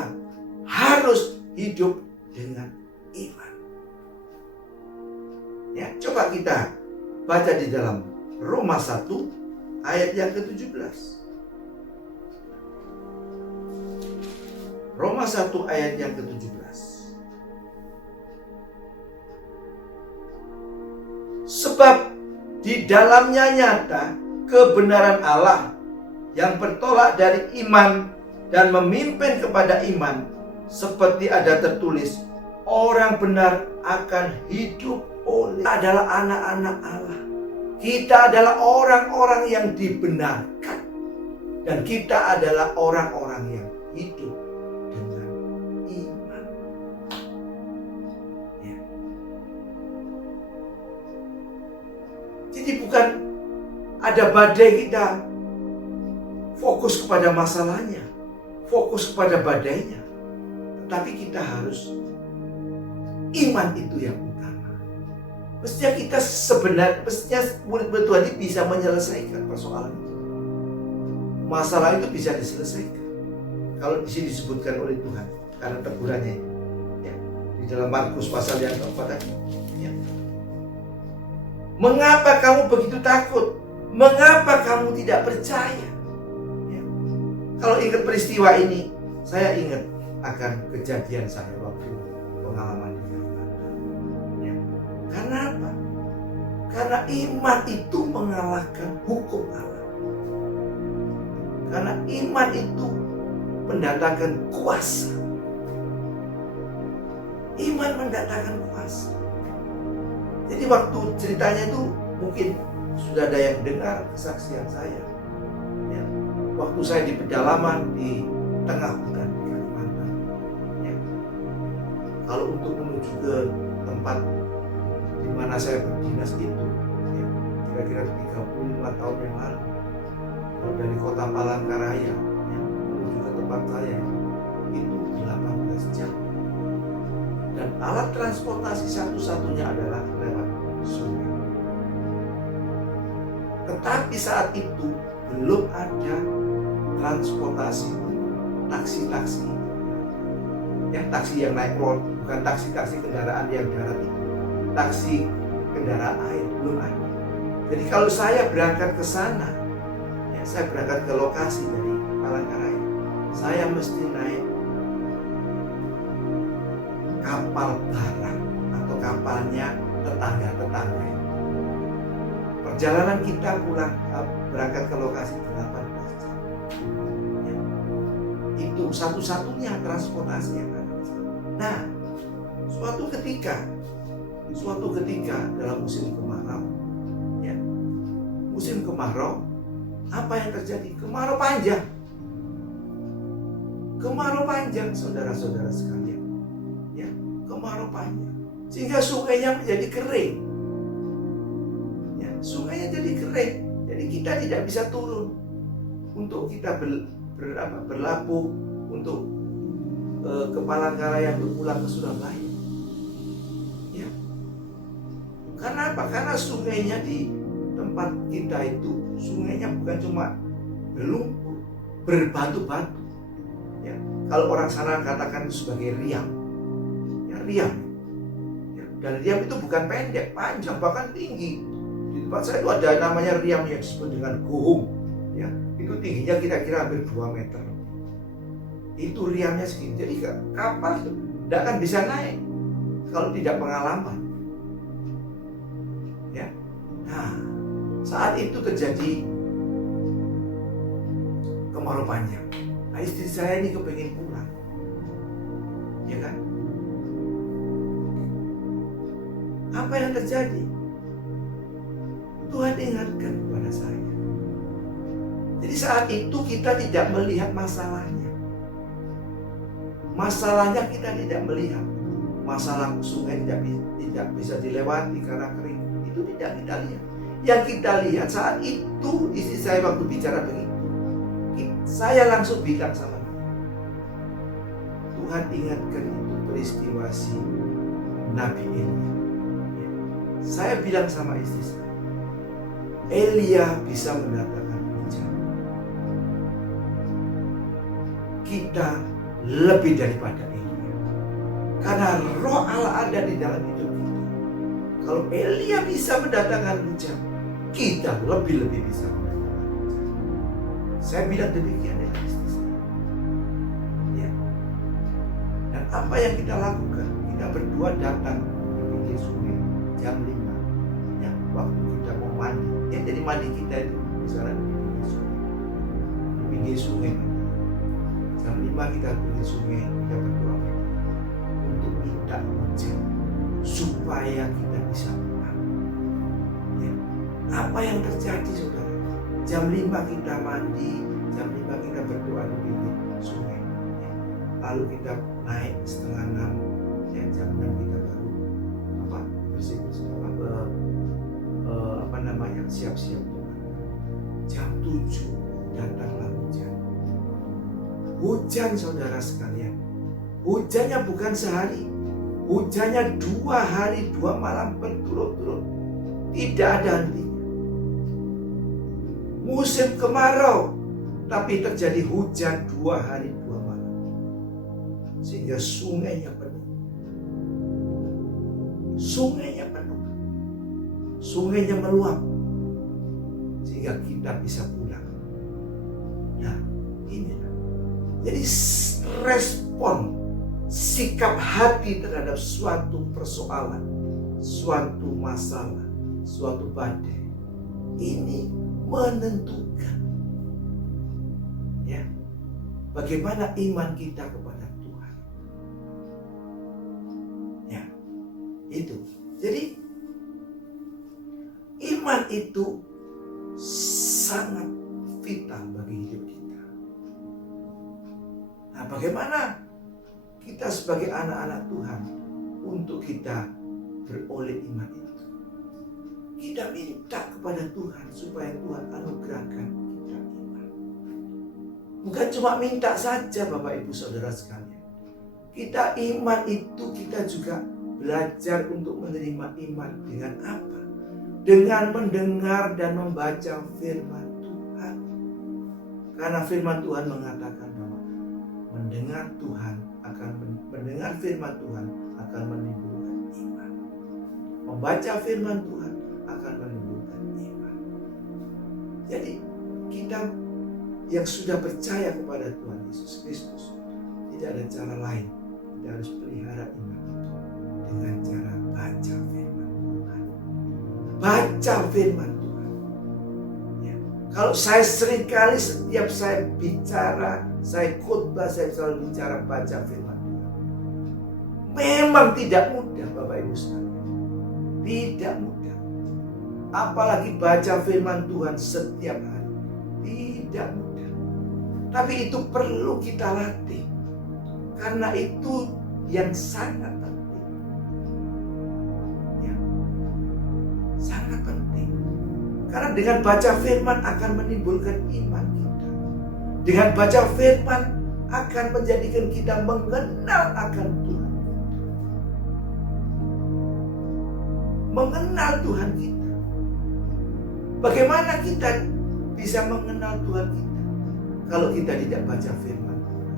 harus hidup dengan iman. Ya, coba kita baca di dalam Roma 1 ayat yang ke-17. Roma 1 ayat yang ke-17. Sebab di dalamnya nyata kebenaran Allah yang bertolak dari iman dan memimpin kepada iman, seperti ada tertulis, orang benar akan hidup oleh. Kita adalah anak-anak Allah. Kita adalah orang-orang yang dibenarkan. Dan kita adalah orang-orang yang hidup dengan iman. Ya. Jadi bukan ada badai kita fokus kepada masalahnya, fokus kepada badainya. Tetapi kita harus iman itu yang utama. Mestinya kita mestinya murid-murid Tuhan ini bisa menyelesaikan persoalan itu. Masalah itu bisa diselesaikan. Kalau di sini disebutkan oleh Tuhan, karena tegurannya itu, ya, di dalam Markus pasal yang keempat tadi. Ya. Mengapa kamu begitu takut? Mengapa kamu tidak percaya? Ya. Kalau ingat peristiwa ini, saya ingat akan kejadian saya waktu pengalaman di Kalimantan. Ya. Karena apa? Karena iman itu mengalahkan hukum Allah. Karena iman itu mendatangkan kuasa. Iman mendatangkan kuasa. Jadi waktu ceritanya itu mungkin sudah ada yang dengar kesaksian saya. Ya. Waktu saya di pedalaman di tengah hutan di Kalimantan. Ya. Kalau untuk menuju ke tempat di mana saya berdinas itu, ya, kira-kira 35 tahun yang lalu, kalau dari kota Palangkaraya, ya, menuju ke tempat saya itu 18 jam. Dan alat transportasi satu-satunya adalah lewat sungai. Tetapi saat itu belum ada transportasi taksi-taksi. Ya, taksi yang naik road, bukan taksi-taksi kendaraan yang darat itu. Taksi kendaraan air belum ada. Jadi kalau saya berangkat ke sana, ya, saya berangkat ke lokasi dari Palangkaraya, saya mesti naik kapal barang atau kapalnya tetangga-tetangga. Perjalanan kita berangkat ke lokasi 18 jam. Ya. Itu satu-satunya transportasi yang ada. Nah, suatu ketika dalam musim kemarau, ya, musim kemarau, apa yang terjadi? Kemarau panjang, saudara-saudara sekalian. Ya, kemarau panjang, sehingga sungainya menjadi kering. Ya, sungainya jadi kering, jadi kita tidak bisa turun untuk kita berlabuh untuk ke Palangkaraya untuk pulang ke Surabaya. Ya. Karena apa? Karena sungainya di tempat kita itu, sungainya bukan cuma berlumpur, berbatu-batu. Ya. Kalau orang sana katakan itu sebagai riam. Ya, riam. Ya. Dan riam itu bukan pendek, panjang, bahkan tinggi. Di tempat saya itu ada namanya riam yang disebut dengan gohong. Ya. Itu tingginya kira-kira hampir 2 meter. Itu riamnya segini. Jadi kapal itu tidak akan bisa naik kalau tidak pengalaman. Ya. Nah, saat itu terjadi kemarau panjang. Nah, istri saya ini kepengen pulang. Ya kan? Apa yang terjadi? Tuhan ingatkan kepada saya. Jadi saat itu kita tidak melihat masalahnya. Masalahnya kita tidak melihat. Masalah sungai tidak bisa dilewati karena kering. Itu tidak kita lihat. Yang kita lihat saat itu, istri saya waktu bicara begitu, saya langsung bilang sama dia, Tuhan ingatkan itu peristiwa si Nabi Elia. Ya. Saya bilang sama istri saya, Elia bisa mendatangkan hujan. Kita lebih daripada Elia. Karena roh Allah ada di dalam hidup kita. Kalau Elia bisa mendatangkan hujan, kita lebih bisa mendatangkan hujan. Saya bilang demikian dengan istri saya. Ya. Dan apa yang kita lakukan? Kita berdua datang ke pinggir sungai jam 5. Ya, waktu kita mau mandi. Ya, jadi mandi kita itu misalnya di pinggir sungai. Di pinggir sungai. Jam 5 kita pergi sungai, kita berdoa untuk minta hujan supaya kita bisa pulang. Ya. Apa yang terjadi, saudara? Jam 5 kita mandi, jam 5 kita berdoa di pinggir sungai. Ya. Lalu kita naik setengah 6, ya, jam 6 kita baru bersih-bersih, siap-siap. Jam 7 datanglah hujan. hujan saudara sekalian. Hujannya bukan sehari, hujannya 2 hari 2 malam berturut-turut. Tidak ada hentinya. Musim kemarau, tapi terjadi hujan 2 hari 2 malam. Sehingga sungainya penuh. Sungainya penuh. Sungainya meluap. Sehingga kita bisa pulang. Nah, ini. Jadi respon sikap hati terhadap suatu persoalan, suatu masalah, suatu badai, ini menentukan ya bagaimana iman kita kepada Tuhan. Ya, itu. Jadi iman itu sangat vital bagi hidup kita. Nah, bagaimana kita sebagai anak-anak Tuhan untuk kita beroleh iman itu? Kita minta kepada Tuhan supaya Tuhan anugerahkan kita iman. Bukan cuma minta saja Bapak Ibu Saudara sekalian. Kita iman itu kita juga belajar untuk menerima iman dengan apa? Dengan mendengar dan membaca firman Tuhan. Karena firman Tuhan mengatakan bahwa mendengar firman Tuhan akan menimbulkan iman. Membaca firman Tuhan akan menimbulkan iman. Jadi kita yang sudah percaya kepada Tuhan Yesus Kristus, tidak ada cara lain. Kita harus pelihara iman itu dengan cara baca firman Tuhan. Baca firman Tuhan. Ya. Kalau saya seringkali setiap saya bicara, saya khotbah, saya selalu bicara baca firman Tuhan. Memang tidak mudah Bapak Ibu sekalian. Tidak mudah. Apalagi baca firman Tuhan setiap hari. Tidak mudah. Tapi itu perlu kita latih. Karena itu yang sangat penting. Ya. Sangat penting. Karena dengan baca firman akan menimbulkan iman kita. Dengan baca firman akan menjadikan kita mengenal akan Tuhan. Mengenal Tuhan kita. Bagaimana kita bisa mengenal Tuhan kita kalau kita tidak baca firman Tuhan?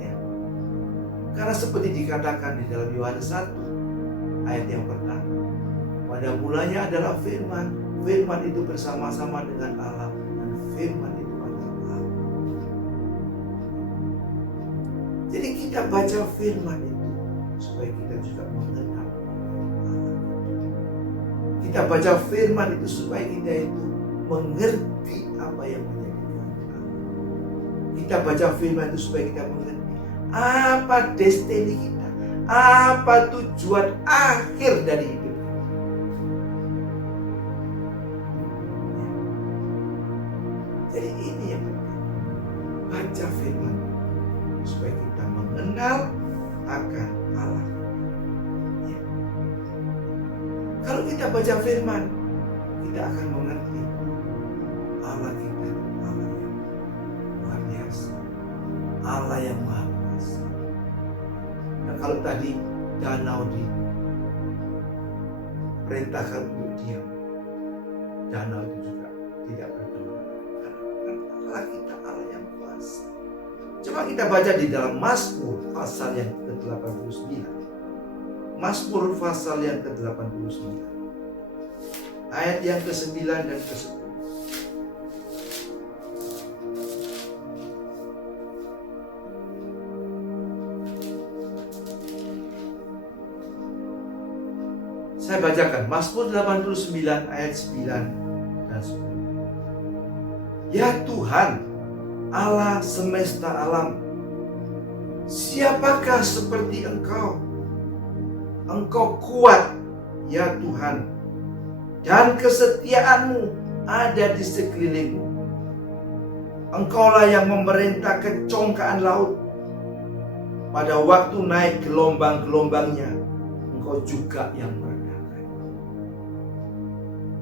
Ya. Karena seperti dikatakan di dalam Yohanes 1 ayat yang pertama, pada mulanya adalah firman, firman itu bersama-sama dengan Allah, dan firman itu adalah Allah. Jadi kita baca firman itu supaya kita juga mengenal Allah. Kita baca firman itu supaya kita itu mengerti apa yang menjadi kehendak Allah. Kita baca firman itu supaya kita mengerti apa destiny kita, apa tujuan akhir dari hidup kita. Jadi ini yang penting. Baca firman supaya kita mengenal akan Allah. Ya. Kalau kita baca firman, kita akan mengerti Allah kita, Allah yang luar biasa, Allah yang maha kuasa. Nah, kalau tadi danau diperintahkan untuk diam, danau itu juga tidak berdoa. Karena Allah kita Allah yang kuasa. Coba kita baca di dalam Mazmur pasal yang ke-89. Mazmur pasal yang ke-89. Ayat yang ke-9 dan ke-10. Saya bacakan Mazmur 89 ayat 9 dan 10. Ya Tuhan, Allah semesta alam, siapakah seperti Engkau? Engkau kuat, ya Tuhan, dan kesetiaan-Mu ada di sekelilingmu. Engkaulah yang memerintah kecongkaan laut. Pada waktu naik gelombang-gelombangnya, Engkau juga yang meredakan.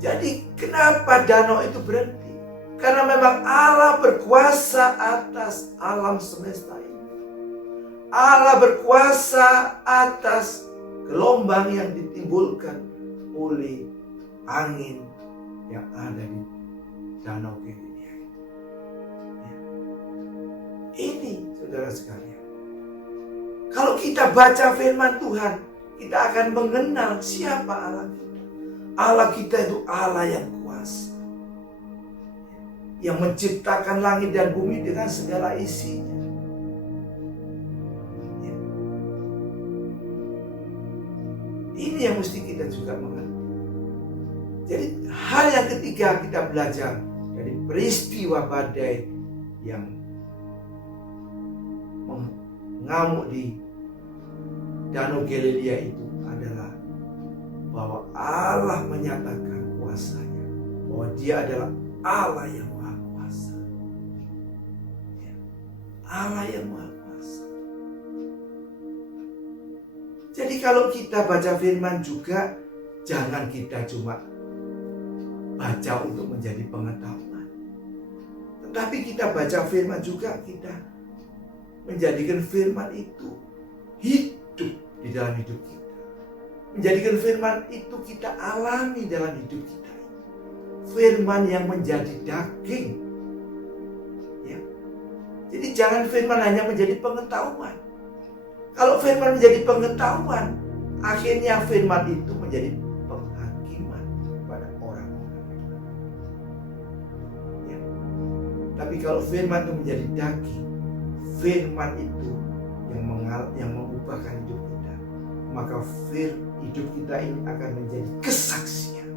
Jadi kenapa danau itu berhenti? Karena memang Allah berkuasa atas alam semesta ini. Allah berkuasa atas gelombang yang ditimbulkan oleh angin yang ada di Danau Galilea. Ya. Ini saudara sekalian. Kalau kita baca firman Tuhan, kita akan mengenal siapa Allah kita. Allah kita itu Allah yang kuasa, yang menciptakan langit dan bumi dengan segala isinya. Ya. Ini yang mesti kita juga mengerti. Jadi hal yang ketiga kita belajar dari peristiwa badai yang mengamuk di Danau Galilea itu adalah bahwa Allah menyatakan kuasanya, bahwa Dia adalah Allah yang Maha Kuasa. Ya. Allah yang Maha Kuasa. Jadi kalau kita baca firman juga, jangan kita cuma baca untuk menjadi pengetahuan, tetapi kita baca firman juga, kita menjadikan firman itu hidup di dalam hidup kita. Menjadikan firman itu kita alami dalam hidup kita. Firman yang menjadi daging. Ya. Jadi jangan firman hanya menjadi pengetahuan. Kalau firman menjadi pengetahuan, akhirnya firman itu menjadi penghakiman kepada orang-orang. Ya. Tapi kalau firman itu menjadi daging, firman itu yang mengubahkan hidup kita, maka hidup kita ini akan menjadi kesaksian.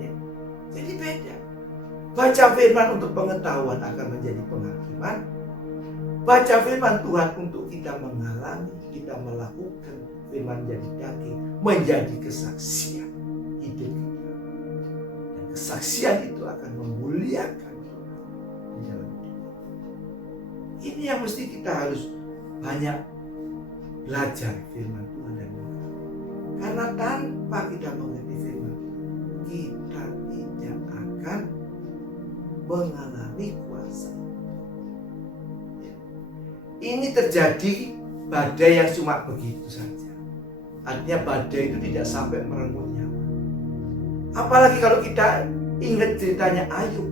Ya. Jadi beda. Baca firman untuk pengetahuan akan menjadi penghakiman. Baca firman Tuhan untuk kita mengalami, kita melakukan firman menjadi daging, menjadi kesaksian hidup kita. Dan kesaksian itu akan memuliakan Tuhan di dalam hidup. Ini yang mesti kita harus banyak belajar firman Tuhan dan mengetahui. Karena tanpa kita mengerti firman, kita tidak akan mengalami kuasa. Ya. Ini terjadi badai yang cuma begitu saja. Artinya badai itu tidak sampai merenggut nyawa. Apalagi kalau kita ingat ceritanya Ayub.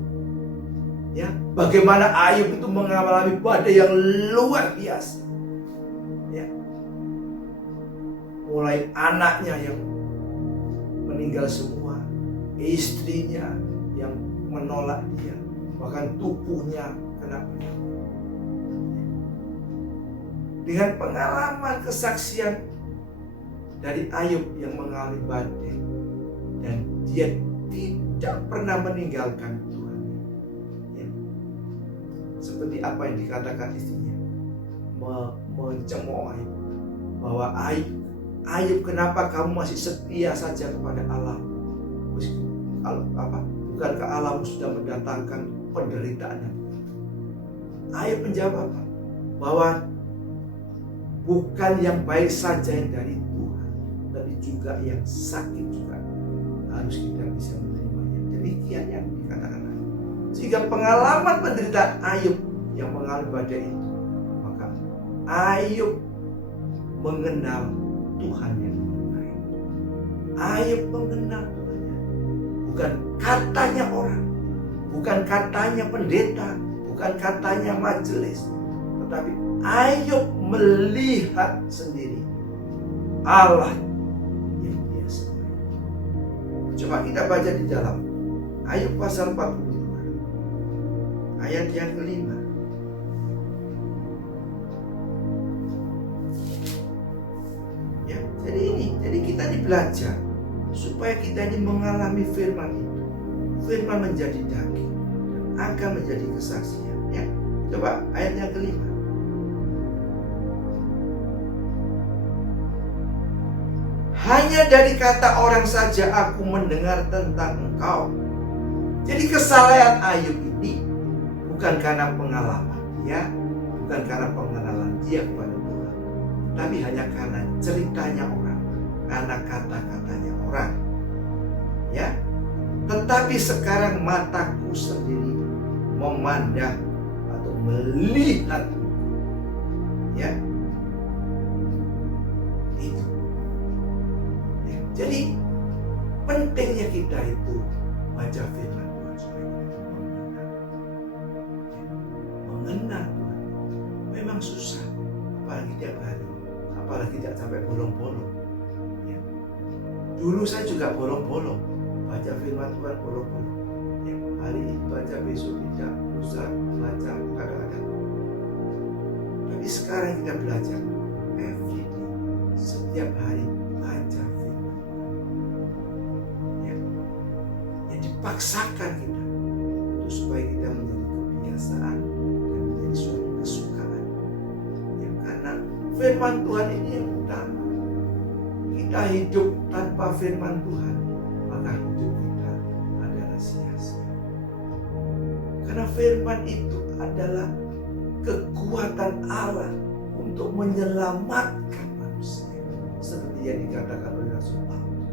Ya, bagaimana Ayub itu mengalami badai yang luar biasa. Ya. Mulai anaknya yang meninggal semua, istrinya yang menolak dia, bahkan tubuhnya kena penyakit. Dengan pengalaman kesaksian dari Ayub yang mengalami badai, dan dia tidak pernah meninggalkan Tuhan. Ya. Seperti apa yang dikatakan istrinya, mencemooh Ayub, bahwa Ayub, kenapa kamu masih setia saja kepada Allah? Bukankah Allah sudah mendatangkan penderitaan? Ayub menjawab bahwa bukan yang baik saja yang dari Tuhan, tapi juga yang sakit juga harus kita bisa menerimanya. Demikian yang dikatakan Ayub. Sehingga pengalaman penderitaan Ayub yang mengalami badai itu, maka Ayub mengenal Tuhan yang baik. Ayub mengenal Tuhan yang bukan katanya orang, bukan katanya pendeta, bukan katanya majelis, tetapi Ayub melihat sendiri Allah yang biasa. Coba kita baca di dalam Ayub pasal 42 ayat yang kelima. Ya, jadi kita belajar supaya kita ini mengalami firman itu. Firman menjadi daging dan akan menjadi kesaksian. Ya, coba ayat yang kelima. Hanya dari kata orang saja aku mendengar tentang engkau. Jadi kesalahan Ayub ini bukan karena pengalaman dia, bukan karena pengenalan dia kepada Tuhan, tapi hanya karena ceritanya orang, karena kata-katanya orang. Ya, Tetapi sekarang mataku sendiri memandang atau melihat. Ya, itu. Ya, jadi pentingnya kita itu baca firman Tuhan supaya kita mengenal. Ya, mengenal Tuhan memang susah, apalagi tiap hari, apalagi tidak sampai bolong-bolong. Ya. Dulu saya juga bolong-bolong, baca firman Tuhan bolong-bolong. Ya, hari ini baca, besok tidak, lusa baca kadang-kadang. Tapi sekarang kita belajar every day, setiap hari baca firman Tuhan. Ya, yang dipaksakan kita untuk supaya kita menjadi kebiasaan dan menjadi suatu kesukaan. Ya, karena firman Tuhan ini yang utama. Kita hidup tanpa firman Tuhan, maka hidup kita adalah sia-sia. Karena firman itu adalah kekuatan Allah untuk menyelamatkan manusia. Seperti yang dikatakan oleh Rasul Paulus.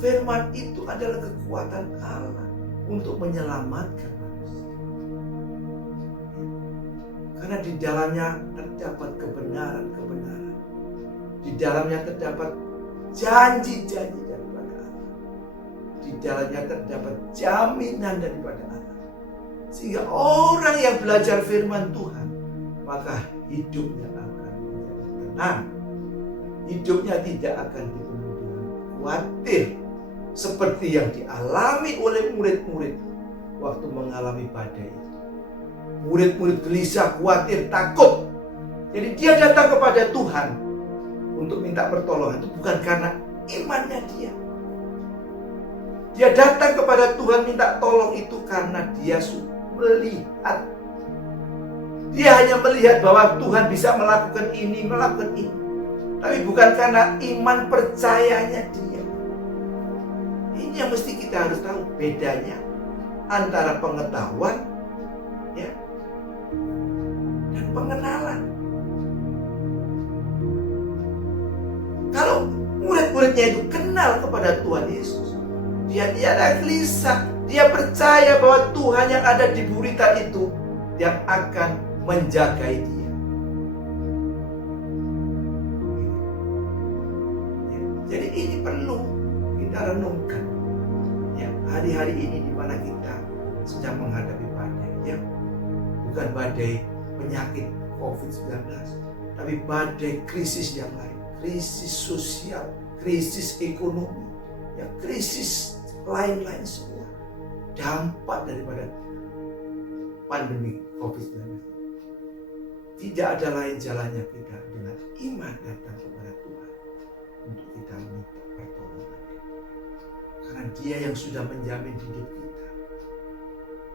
Firman itu adalah kekuatan Allah untuk menyelamatkan manusia. Karena di dalamnya terdapat kebenaran-kebenaran. Di dalamnya terdapat janji-janji daripada Allah. Di dalamnya terdapat jaminan daripada Allah. Sehingga orang yang belajar firman Tuhan, maka hidupnya akan menjadi tenang. Hidupnya tidak akan dipenuhi dengan khawatir. Seperti yang dialami oleh murid-murid waktu mengalami badai itu. Murid-murid gelisah, khawatir, takut. Jadi dia datang kepada Tuhan untuk minta pertolongan. Itu bukan karena imannya dia. Dia datang kepada Tuhan minta tolong itu karena dia melihat. Dia hanya melihat bahwa Tuhan bisa melakukan ini, melakukan ini. Tapi bukan karena iman percayanya dia. Ini yang mesti kita harus tahu bedanya antara pengetahuan, ya, dan pengenalan. Kalau murid-muridnya itu kenal kepada Tuhan Yesus, dia tiada gelisah. Dia percaya bahwa Tuhan yang ada di gurita itu yang akan menjagai dia. Ya, jadi ini perlu kita renungkan. Ya, hari-hari ini di mana kita sedang menghadapi badai, ya, bukan badai penyakit COVID-19, tapi badai krisis yang lain, krisis sosial, krisis ekonomi, ya, krisis lain-lain semua. Dampak daripada pandemi COVID-19. Tidak ada lain jalannya kita dengan iman datang kepada Tuhan untuk kita minta pertolongan. Karena Dia yang sudah menjamin hidup kita.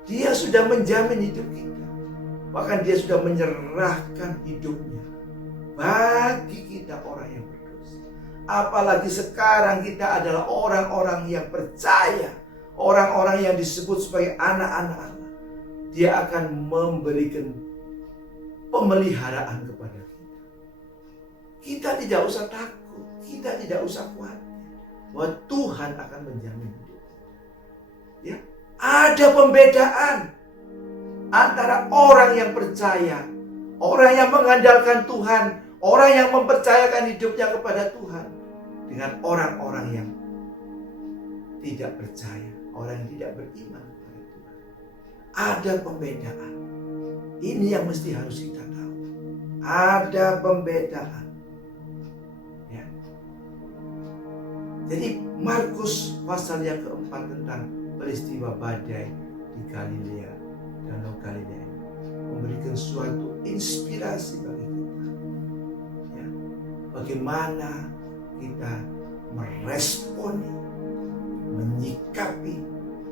Dia sudah menjamin hidup kita. Bahkan Dia sudah menyerahkan hidupnya bagi kita orang yang berdosa. Apalagi sekarang kita adalah orang-orang yang percaya, orang-orang yang disebut sebagai anak-anak Allah. Dia akan memberikan pemeliharaan kepada kita. Kita tidak usah takut, kita tidak usah khawatir bahwa Tuhan akan menjamin hidup kita. Ya, ada pembedaan antara orang yang percaya, orang yang mengandalkan Tuhan, orang yang mempercayakan hidupnya kepada Tuhan, dengan orang-orang yang tidak percaya, orang yang tidak beriman kepada Tuhan. Ada pembedaan. Ini yang mesti harus kita tahu. Ada pembedaan. Ya. Jadi Markus pasal yang keempat tentang peristiwa badai di Galilea, Danau Galilea, memberikan suatu inspirasi bagi kita. Ya. Bagaimana kita meresponi, menyikapi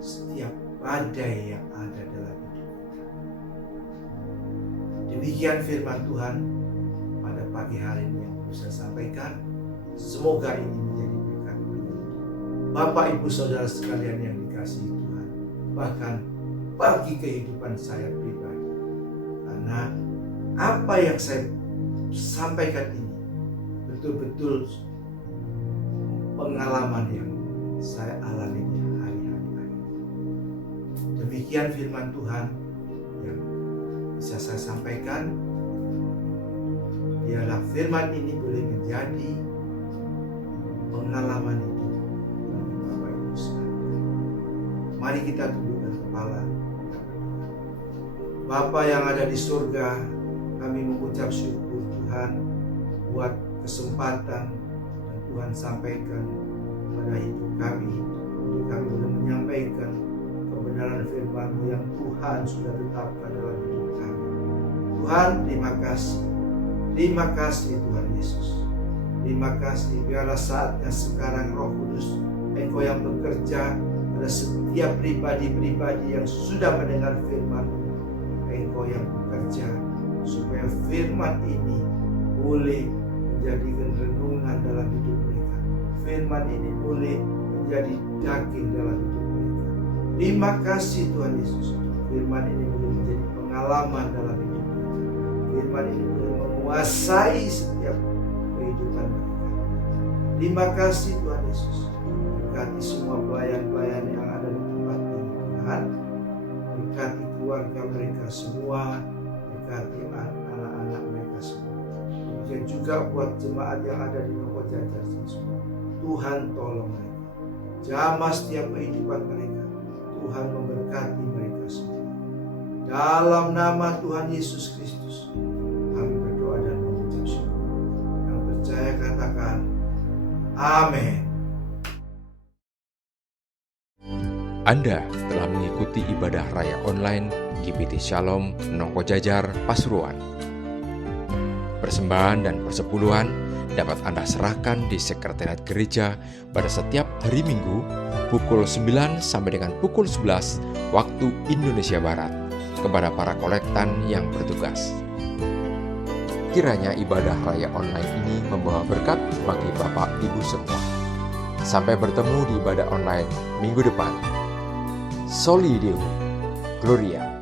setiap badai yang ada dalam hidup kita. Demikian firman Tuhan pada pagi hari ini yang bisa saya sampaikan. Semoga ini menjadi berkat bagi Bapak Ibu Saudara sekalian yang dikasihi Tuhan, bahkan bagi kehidupan saya pribadi. Karena apa yang saya sampaikan ini betul-betul pengalaman yang saya alami di hari-hari ini. Demikian firman Tuhan yang bisa saya sampaikan. Biarlah firman ini boleh menjadi pengalaman hidup bagi Bapak Ibu sekalian. Mari kita tundukkan kepala. Bapa yang ada di surga, kami mengucap syukur Tuhan buat kesempatan yang Tuhan sampaikan pada hidup kami. Kami boleh menyampaikan kebenaran firman-Mu yang Tuhan sudah tetapkan dalam hidup kami. Tuhan, terima kasih. Terima kasih Tuhan Yesus. Terima kasih. Biarlah saatnya sekarang Roh Kudus, Engkau yang bekerja pada setiap pribadi-pribadi yang sudah mendengar firman-Mu. Engkau yang bekerja supaya firman ini boleh menjadikan renungan dalam hidup mereka. Firman ini boleh menjadi daging dalam hidup mereka. Terima kasih Tuhan Yesus. Firman ini boleh menjadi pengalaman dalam hidup mereka. Firman ini boleh menguasai setiap kehidupan mereka. Terima kasih Tuhan Yesus. Berkati semua pelayan-pelayan yang ada di tempat ini Tuhan. Berkati keluarga mereka semua. Berkati anak-anak mereka semua. Demikian juga buat jemaat yang ada di Nongko Jajar semua. Tuhan tolong mereka. Jamah setiap kehidupan mereka. Tuhan memberkati mereka semua. Dalam nama Tuhan Yesus Kristus, kami berdoa dan mengucap syukur. Yang percaya katakan, amin. Anda telah mengikuti ibadah raya online GBT Shalom Nongko Jajar Pasuruan. Persembahan dan persepuluhan dapat Anda serahkan di sekretariat gereja pada setiap hari Minggu pukul 9 sampai dengan pukul 11 waktu Indonesia Barat kepada para kolektan yang bertugas. Kiranya ibadah raya online ini membawa berkat bagi Bapak Ibu semua. Sampai bertemu di ibadah online minggu depan. Soli Deo Gloria.